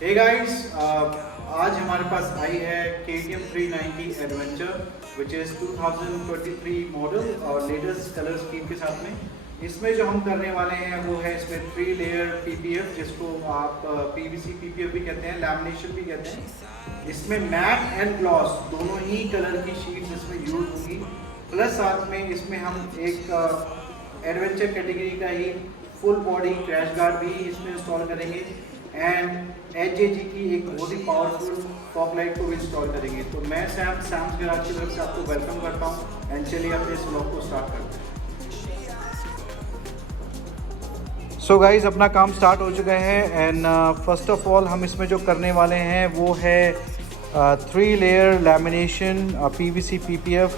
Hey guys, आज हमारे पास आई है KTM 390 adventure which is 2023 model और लेटेस्ट कलर स्कीम के साथ में। इसमें जो हम करने वाले हैं वो है इसमें 3 लेयर PPF, जिसको आप PVC PPF भी कहते हैं, लैमिनेशन भी कहते हैं। इसमें मैट एंड ग्लॉस दोनों ही कलर की शीट्स इसमें यूज होंगी। प्लस साथ में इसमें हम एक एडवेंचर कैटेगरी का ही फुल बॉडी क्रैश गार्ड भी इसमें इंस्टॉल करेंगे एंड HJG की एक बहुत ही पावरफुल फॉग लाइट को भी इंस्टॉल करेंगे। तो मैं सैम्स गैराज की तरफ से आपको वेलकम करता हूँ एंड चलिए अपने इस व्लॉग को स्टार्ट करते हैं। सो गाइज, अपना काम स्टार्ट हो चुका है एंड फर्स्ट ऑफ ऑल हम इसमें जो करने वाले हैं वो है 3 लेयर लैमिनेशन PVC PPF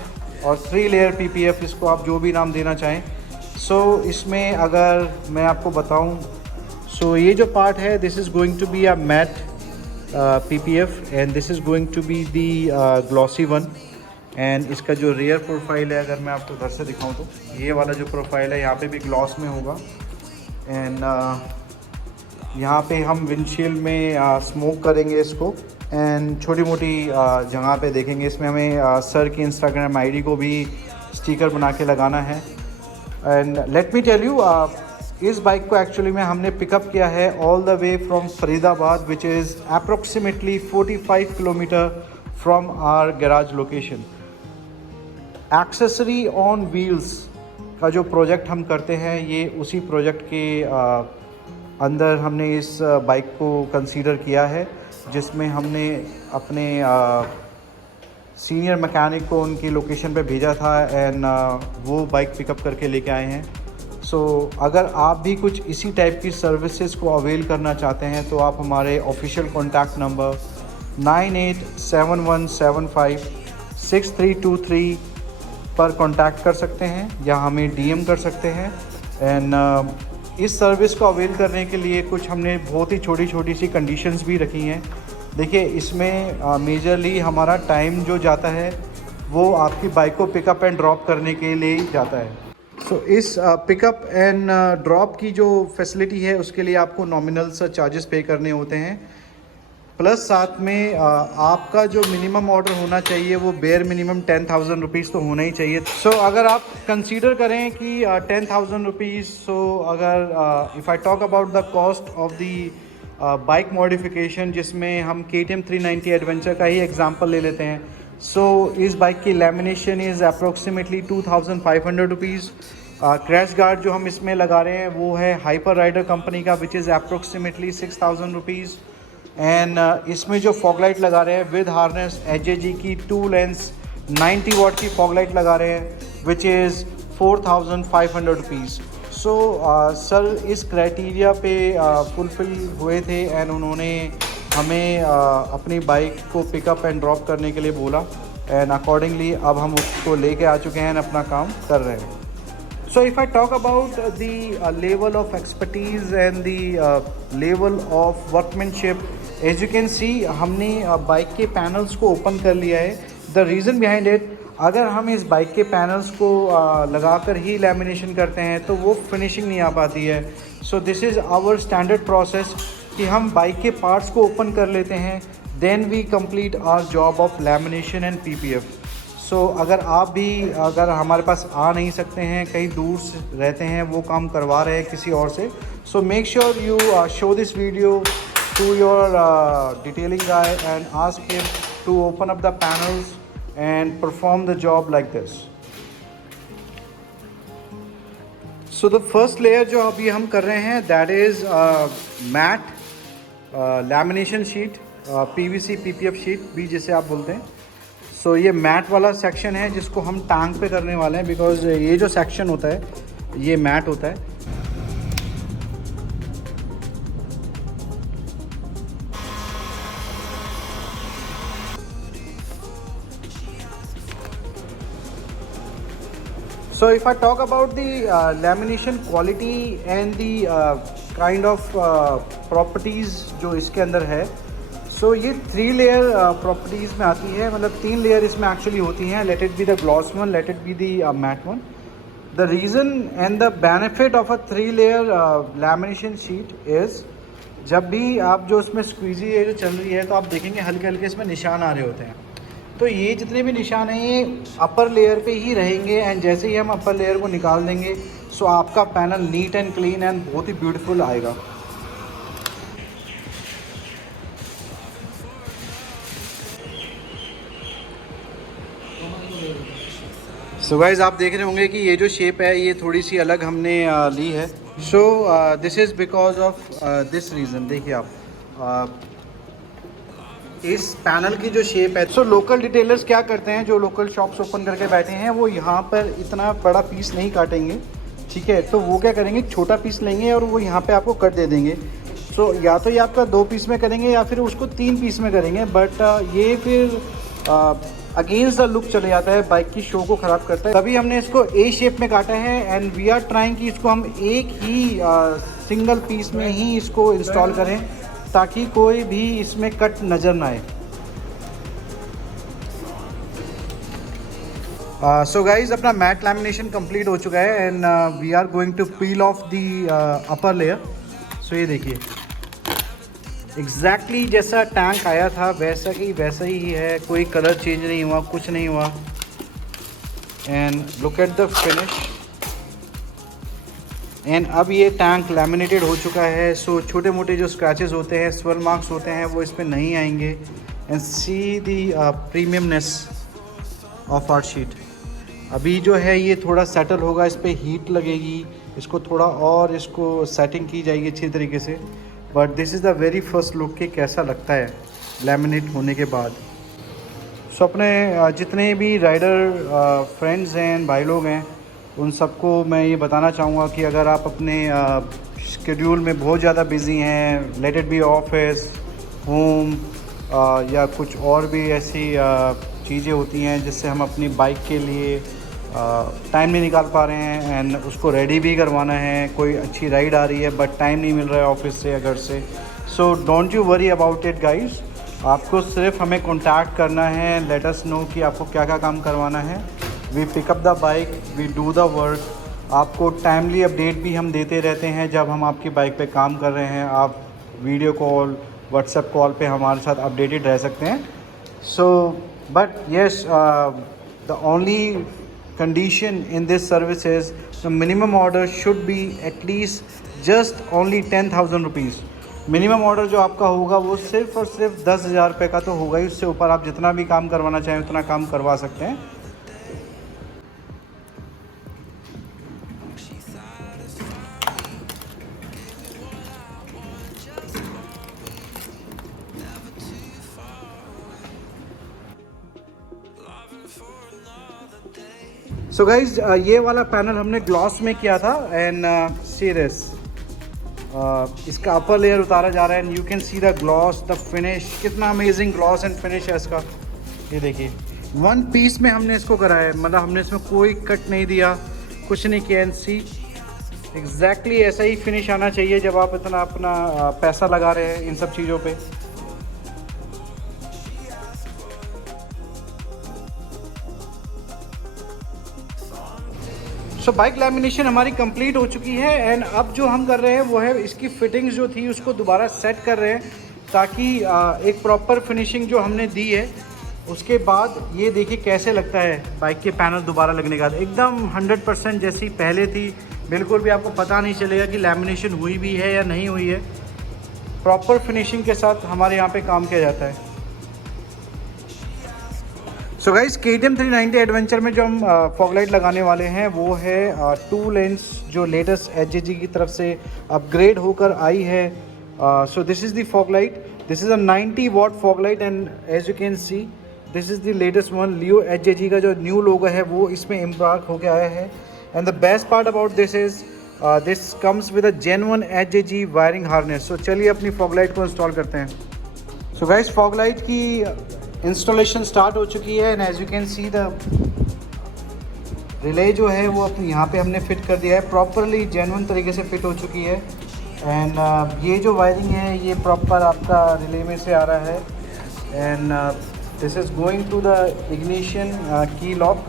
और 3 लेयर PPF, इसको आप जो भी नाम देना चाहें। सो इसमें अगर मैं आपको बताऊं, सो ये जो पार्ट है this is going to be a matte PPF and this is going to be the glossy one. And इसका जो रेयर प्रोफाइल है, अगर मैं आपको घर से दिखाऊं तो ये वाला जो प्रोफाइल है यहाँ पे भी ग्लॉस में होगा। एंड यहाँ पे हम विंडशील्ड में स्मोक करेंगे इसको एंड छोटी मोटी जगह पे देखेंगे। इसमें हमें सर की Instagram ID को भी स्टिकर बना के लगाना है। And let me tell you, इस बाइक को एक्चुअली में हमने पिकअप किया है all the way from Faridabad which is approximately 45 kilometer from our garage location. Accessory on wheels का जो प्रोजेक्ट हम करते हैं, ये उसी प्रोजेक्ट के अंदर हमने इस बाइक को कंसीडर किया है, जिसमें हमने अपने सीनियर मैकेनिक को उनकी लोकेशन पे भेजा था एंड वो बाइक पिकअप करके लेके आए हैं। सो अगर आप भी कुछ इसी टाइप की सर्विसेज को अवेल करना चाहते हैं तो आप हमारे ऑफिशियल कॉन्टैक्ट नंबर 9871756323 पर कांटेक्ट कर सकते हैं या हमें DM कर सकते हैं। एंड इस सर्विस को अवेल करने के लिए कुछ हमने बहुत ही छोटी छोटी सी कंडीशंस भी रखी हैं। देखिए, इसमें मेजरली हमारा टाइम जो जाता है वो आपकी बाइक को पिकअप एंड ड्रॉप करने के लिए ही जाता है। सो इस पिकअप एंड ड्रॉप की जो फैसिलिटी है उसके लिए आपको नॉमिनल सा चार्जेस पे करने होते हैं। प्लस साथ में आपका जो मिनिमम ऑर्डर होना चाहिए वो बेयर मिनिमम 10,000 रुपीज़ तो होना ही चाहिए। सो अगर आप कंसीडर करें कि 10,000 रुपीज़, सो अगर if I talk about the cost of the bike modification, जिसमें हम KTM 390 एडवेंचर का ही एग्जांपल ले लेते हैं। सो इस बाइक की lamination is approximately 2,500 rupees. Crash guard जो हम इसमें लगा रहे हैं वो है हाइपर राइडर कंपनी का विच इज़ अप्रोक्सीमेटली 6,000 रुपीज़। एंड इसमें जो फॉग लाइट लगा रहे हैं विद हार्नेस HJG की 2 लेंस 90 वाट की फॉग लाइट लगा रहे हैं which is 4,500 rupees. So sir इस क्राइटेरिया पे फुलफिल हुए थे एंड उन्होंने हमें अपनी बाइक को पिकअप एंड ड्रॉप करने के लिए बोला एंड अकॉर्डिंगली अब हम उसको लेके आ चुके हैं, अपना काम कर रहे हैं। So if I talk about the level of expertise and the level of workmanship, as you can see, हमने बाइक के पैनल्स को ओपन कर लिया है। The reason behind it, अगर हम इस बाइक के पैनल्स को लगाकर ही लैमिनेशन करते हैं तो वो फिनिशिंग नहीं आ पाती है। So this is our standard process कि हम बाइक के पार्ट्स को ओपन कर लेते हैं, then we complete our job of lamination and PPF। सो अगर हमारे पास आ नहीं सकते हैं, कहीं दूर से रहते हैं, वो काम करवा रहे हैं किसी और से, so make sure you show this video to your detailing guy and ask him to open up the panels and perform the job like this. So the first layer जो अभी हम कर रहे हैं that is matte lamination sheet, PVC PPF sheet भी जिसे आप बोलते हैं। सो ये मैट वाला सेक्शन है जिसको हम टांग पे करने वाले हैं, बिकॉज ये जो सेक्शन होता है ये मैट होता है। So if I talk about the lamination quality and the kind of properties जो इसके अंदर है, सो ये 3 लेयर प्रॉपर्टीज़ में आती है, मतलब 3 लेयर इसमें एक्चुअली होती हैं। Let it be the gloss one, let it be the matte one. The reason and the benefit of a 3 layer lamination sheet is, जब भी आप जो उसमें स्क्वीजी ये जो चल रही है तो आप देखेंगे हल्के हल्के इसमें निशान आ रहे होते हैं। तो ये जितने भी निशान हैं ये अपर लेयर पे ही रहेंगे एंड जैसे ही हम अपर लेयर को निकाल देंगे सो आपका panel neat and clean and बहुत ही ब्यूटीफुल आएगा। सो गाइस आप देख रहे होंगे कि ये जो शेप है ये थोड़ी सी अलग हमने ली है। So this is because of this reason. देखिए आप इस पैनल की जो शेप है, सो लोकल डिटेलर्स क्या करते हैं, जो लोकल शॉप्स ओपन करके बैठे हैं वो यहाँ पर इतना बड़ा पीस नहीं काटेंगे, ठीक है। तो वो क्या करेंगे, छोटा पीस लेंगे और वो यहाँ पे आपको कट दे देंगे। सो या तो ये आपका 2 पीस में करेंगे या फिर उसको 3 पीस में करेंगे, बट ये फिर अगेंस्ट द लुक चले जाता है, बाइक की शो को ख़राब करता है। तभी हमने इसको ए शेप में काटा है एंड वी आर ट्राइंग कि इसको हम एक ही सिंगल पीस में ही इसको इंस्टॉल करें ताकि कोई भी इसमें कट नज़र ना आए। सो गाइज अपना मैट लैमिनेशन कंप्लीट हो चुका है and we are going to peel off the upper layer. So ये देखिए एग्जैक्टली जैसा टैंक आया था वैसा ही है, कोई कलर चेंज नहीं हुआ, कुछ नहीं हुआ। And look at the finish. And अब ये टैंक लैमिनेटेड हो चुका है, सो छोटे मोटे जो स्क्रैचेस होते हैं, स्वेल मार्क्स होते हैं, वो इस पर नहीं आएंगे। And see the premiumness of our sheet. अभी जो है ये थोड़ा सेटल होगा, इस पर हीट लगेगी, इसको थोड़ा और इसको सेटिंग की जाएगी अच्छी तरीके से। But this is the very first look कि कैसा लगता है लैमिनेट होने के बाद। सो अपने जितने भी राइडर फ्रेंड्स हैं, भाई लोग हैं, उन सबको मैं ये बताना चाहूँगा कि अगर आप अपने शेड्यूल में बहुत ज़्यादा बिज़ी हैं, let it B office, home या कुछ और भी ऐसी चीज़ें होती हैं जिससे हम अपनी बाइक के लिए टाइम नहीं निकाल पा रहे हैं एंड उसको रेडी भी करवाना है, कोई अच्छी राइड आ रही है बट टाइम नहीं मिल रहा है ऑफिस से या घर से। So don't you worry about it guys, आपको सिर्फ हमें कांटेक्ट करना है, लेट अस नो कि आपको क्या क्या काम करवाना है। We pick up the bike, we do the work. आपको टाइमली अपडेट भी हम देते रहते हैं जब हम आपकी बाइक पे काम कर रहे हैं। आप वीडियो कॉल, व्हाट्सएप कॉल पे हमारे साथ अपडेटेड रह सकते हैं। So but yes, the only condition in this service is the minimum order should be at least just only 10,000 rupees। Minimum order जो आपका होगा वो सिर्फ और सिर्फ 10,000 रुपये का तो होगा ही, उससे ऊपर आप जितना भी काम करवाना चाहें उतना काम करवा सकते हैं। सो गाइज ये वाला पैनल हमने ग्लॉस में किया था एंड सीरियस इसका अपर लेयर उतारा जा रहा है and you can see the gloss, the finish, कितना अमेजिंग ग्लॉस एंड फिनिश है इसका। ये देखिए 1 पीस में हमने इसको करा है, मतलब हमने इसमें कोई कट नहीं दिया, कुछ नहीं किया। एंड सी एग्जैक्टली ऐसा ही फिनिश आना चाहिए जब आप इतना अपना पैसा लगा रहे हैं इन सब चीज़ों पे। सो बाइक लैमिनेशन हमारी कंप्लीट हो चुकी है एंड अब जो हम कर रहे हैं वो है इसकी फिटिंग्स जो थी उसको दोबारा सेट कर रहे हैं ताकि एक प्रॉपर फिनिशिंग जो हमने दी है उसके बाद ये देखिए कैसे लगता है बाइक के पैनल दोबारा लगने के बाद, एकदम 100% जैसी पहले थी। बिल्कुल भी आपको पता नहीं चलेगा कि लैमिनेशन हुई भी है या नहीं हुई है। प्रॉपर फिनिशिंग के साथ हमारे यहाँ पे काम किया जाता है। सो गाइस KTM 390 एडवेंचर में जो हम फॉग लाइट लगाने वाले हैं वो है 2 लेंस जो लेटेस्ट HJG की तरफ से अपग्रेड होकर आई है। So this is the fog light, this is a 90 watt fog light and as you can see this is the latest one. Leo HJG का जो न्यू लोगो है वो इसमें इम्प्लाक होकर आया है and the best part about this is this comes with a genuine HJG wiring harness. So चलिए अपनी फॉग लाइट को इंस्टॉल करते हैं। सो गाइस फॉग लाइट की इंस्टॉलेशन स्टार्ट हो चुकी है and as you can see the relay जो है वो अपने यहाँ पे हमने फिट कर दिया है, प्रॉपरली जेन्युइन तरीके से फिट हो चुकी है। एंड ये जो वायरिंग है ये प्रॉपर आपका रिले में से आ रहा है and this is going to the ignition key lock.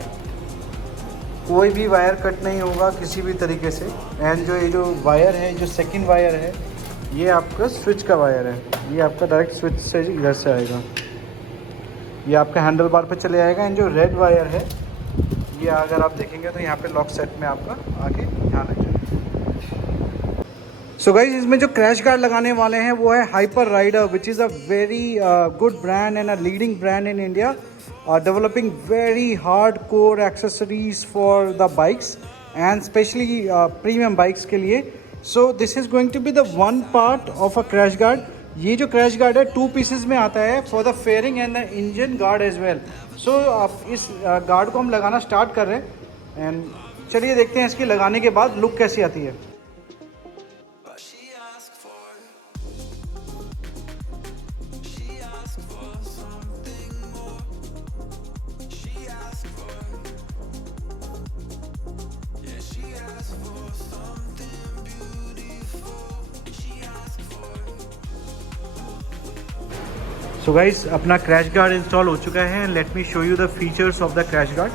कोई भी वायर कट नहीं होगा किसी भी तरीके से। एंड जो ये जो वायर है, जो सेकंड वायर है ये आपका स्विच का वायर है, ये आपका डायरेक्ट स्विच से इधर से आएगा, ये आपका हैंडल बार पे चले आएगा। एंड जो रेड वायर है ये अगर आप देखेंगे तो यहाँ पे लॉक सेट में आपका आगे यहाँ लग जाएगा। सो गाइस, इसमें जो क्रैश गार्ड लगाने वाले हैं वो है Hyper Rider, which is a very good brand and a leading brand in India, developing very hardcore accessories for the bikes and especially premium bikes के लिए. So this is going to be the one part of a crash guard. ये जो crash guard है 2 pieces में आता है for the fairing and the engine guard as well. So आप इस गार्ड को हम लगाना स्टार्ट कर रहे हैं एंड चलिए देखते हैं इसकी लगाने के बाद लुक कैसी आती है. सो गाइस, अपना क्रैश गार्ड इंस्टॉल हो चुका है. Let me show you the features of the crash guard.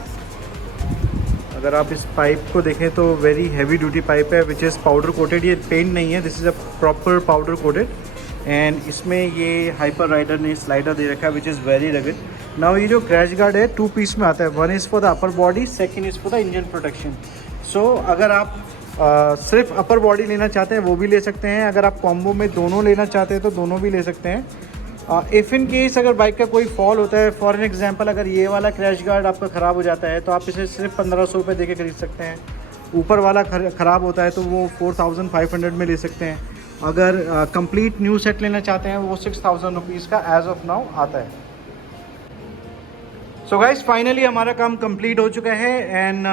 अगर आप इस पाइप को देखें तो वेरी हैवी ड्यूटी पाइप है विच इज़ पाउडर कोटेड. ये पेंट नहीं है, this is a proper powder coated. And इसमें ये हाइपर राइडर ने स्लाइडर दे रखा है which is very rugged. Now ये जो क्रैश गार्ड है 2 पीस में आता है. 1 is for the upper body, second is for the engine protection. So अगर आप सिर्फ अपर बॉडी लेना चाहते हैं वो भी ले सकते हैं. अगर आप कॉम्बो में दोनों लेना चाहते हैं तो दोनों भी ले सकते हैं. इफ़ इन केस अगर बाइक का कोई फॉल होता है, फॉर एन एग्जांपल अगर ये वाला क्रैश गार्ड आपका ख़राब हो जाता है तो आप इसे सिर्फ 1500 रुपये दे के खरीद सकते हैं. ऊपर वाला ख़राब होता है तो वो 4500 में ले सकते हैं. अगर कंप्लीट न्यू सेट लेना चाहते हैं वो 6000 रुपीज़ का एज ऑफ नाउ आता है. सो गाइस, फाइनली हमारा काम कंप्लीट हो चुका है एंड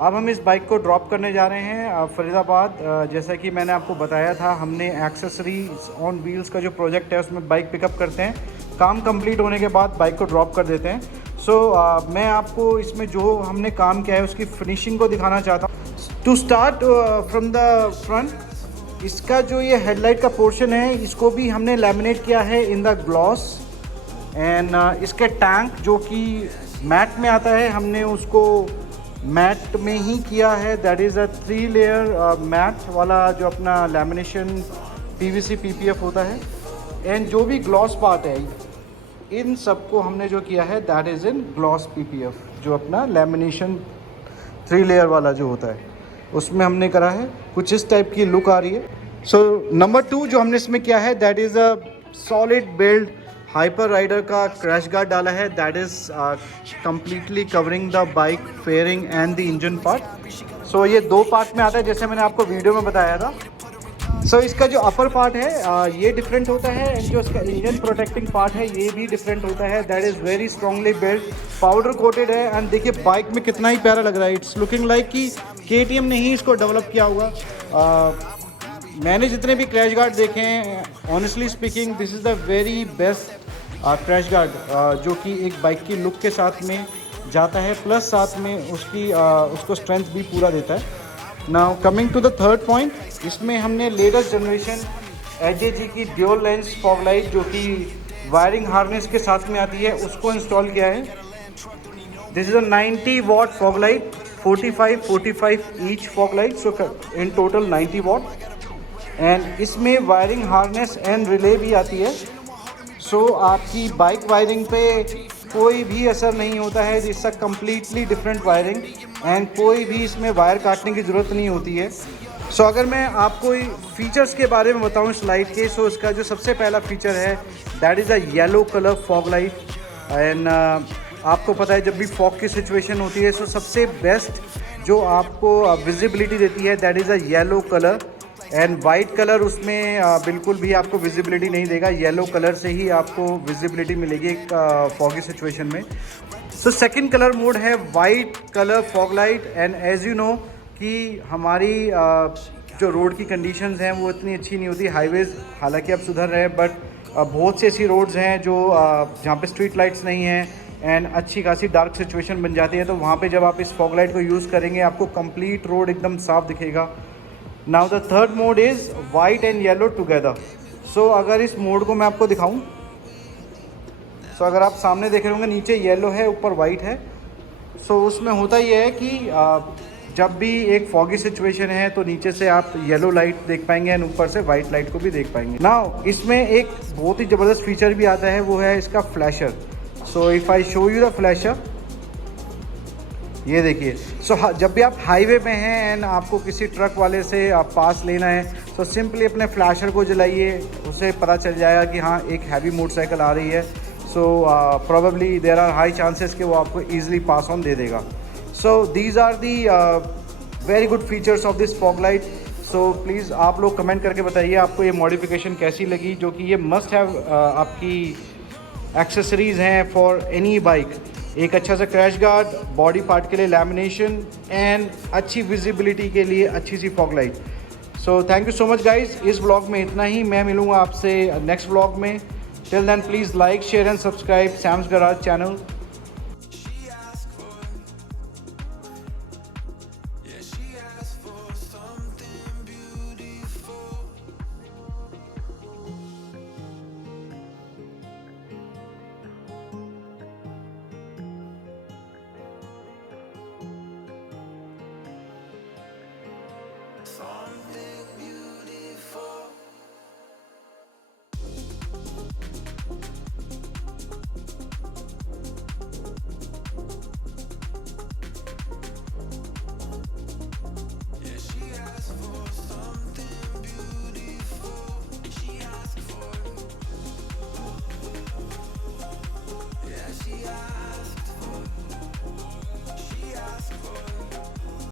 अब हम इस बाइक को ड्रॉप करने जा रहे हैं फरीदाबाद. जैसा कि मैंने आपको बताया था, हमने एक्सेसरीज ऑन व्हील्स का जो प्रोजेक्ट है उसमें बाइक पिकअप करते हैं. काम कंप्लीट होने के बाद बाइक को ड्रॉप कर देते हैं. सो मैं आपको इसमें जो हमने काम किया है उसकी फिनिशिंग को दिखाना चाहता हूँ. To start from the front, इसका जो ये हेडलाइट का पोर्शन है इसको भी हमने लैमिनेट किया है इन द ग्लॉस. एंड इसके टैंक जो कि मैट में आता है हमने उसको मैट में ही किया है. That is a 3 layer matte वाला जो अपना लैमिनेशन पीवीसी पीपीएफ होता है. एंड जो भी ग्लॉस पार्ट है इन सबको हमने जो किया है that is in gloss PPF, जो अपना लैमिनेशन 3 लेयर वाला जो होता है उसमें हमने करा है. कुछ इस टाइप की लुक आ रही है. सो नंबर 2 जो हमने इसमें किया है that is a solid build Hyper Rider का क्रैश गार्ड डाला है. That is completely covering the bike fairing and the engine part. So ये 2 पार्ट में आता है जैसे मैंने आपको वीडियो में बताया था. सो इसका जो अपर पार्ट है ये डिफरेंट होता है एंड जो इसका इंजन प्रोटेक्टिंग पार्ट है ये भी डिफरेंट होता है. That is very strongly build, powder coated है. एंड देखिए बाइक में कितना ही प्यारा लग रहा है. इट्स लुकिंग लाइक कि KTM ने ही इसको डेवलप किया होगा. मैंने जितने भी क्रैश गार्ड देखे हैं, honestly speaking this is the very best crash guard जो कि एक बाइक की लुक के साथ में जाता है, प्लस साथ में उसको स्ट्रेंथ भी पूरा देता है. Now coming to the third point, इसमें हमने लेटेस्ट जनरेशन AJG की ड्यूल लेंस फॉग लाइट जो कि वायरिंग हार्नेस के साथ में आती है उसको इंस्टॉल किया है. This is a 90 watt fog light, 45 each fog light, so in total 90 what. And इसमें वायरिंग हार्नेस एंड रिले भी आती है. सो आपकी बाइक वायरिंग पे कोई भी असर नहीं होता है. This a completely different wiring and कोई भी इसमें वायर काटने की ज़रूरत नहीं होती है. सो अगर मैं आपको फीचर्स के बारे में बताऊं इस लाइट के, सो इसका जो सबसे पहला फीचर है that is a yellow colour fog light. And आपको पता है जब भी फॉग की सिचुएशन होती है सो सबसे बेस्ट जो आपको विजिबिलिटी देती है that is a yellow colour. And white colour उसमें बिल्कुल भी आपको विजिबिलिटी नहीं देगा. येलो कलर से ही आपको विजिबिलिटी मिलेगी एक फॉगी सिचुएशन में. सो सेकंड कलर मोड है white colour fog light. And as you know कि हमारी जो रोड की कंडीशंस हैं वो इतनी अच्छी नहीं होती. हाईवेज़ हालांकि अब सुधर रहे हैं बट बहुत सी ऐसी रोड्स हैं जो जहाँ पे स्ट्रीट लाइट्स नहीं हैं एंड अच्छी खासी डार्क सिचुएशन बन जाती है. तो वहाँ पे जब आप इस फॉग लाइट को यूज़ करेंगे आपको कंप्लीट रोड एकदम साफ दिखेगा. Now the third mode is white and yellow together. So अगर इस मोड को मैं आपको दिखाऊं, सो अगर आप सामने देख रहे होंगे नीचे येलो है ऊपर वाइट है. सो उसमें होता ये है कि जब भी एक फॉगी सिचुएशन है तो नीचे से आप येलो लाइट देख पाएंगे एंड ऊपर से वाइट लाइट को भी देख पाएंगे। नाउ इसमें एक बहुत ही ज़बरदस्त फीचर भी आता है, वो है इसका flasher. So if I show you the flasher, ये देखिए। सो जब भी आप हाईवे पे हैं एंड आपको किसी ट्रक वाले से आप पास लेना है, तो सिंपली अपने फ्लैशर को जलाइए, उसे पता चल जाएगा कि हाँ एक हैवी मोटरसाइकिल आ रही है। So probably there are high chances कि वो आपको ईजिली पास ऑन दे देगा। So these are the very good features of this fog light. So please आप लोग कमेंट करके बताइए आपको ये मॉडिफिकेशन कैसी लगी, जो कि ये मस्ट हैव आपकी एक्सेसरीज़ हैं फॉर एनी बाइक। एक अच्छा सा क्रैश गार्ड, बॉडी पार्ट के लिए लैमिनेशन एंड अच्छी विजिबिलिटी के लिए अच्छी सी fog light. So thank you so much guys. इस व्लॉग में इतना ही, मैं मिलूँगा आपसे नेक्स्ट व्लॉग में। Till then please like share and subscribe Sam's Garage channel.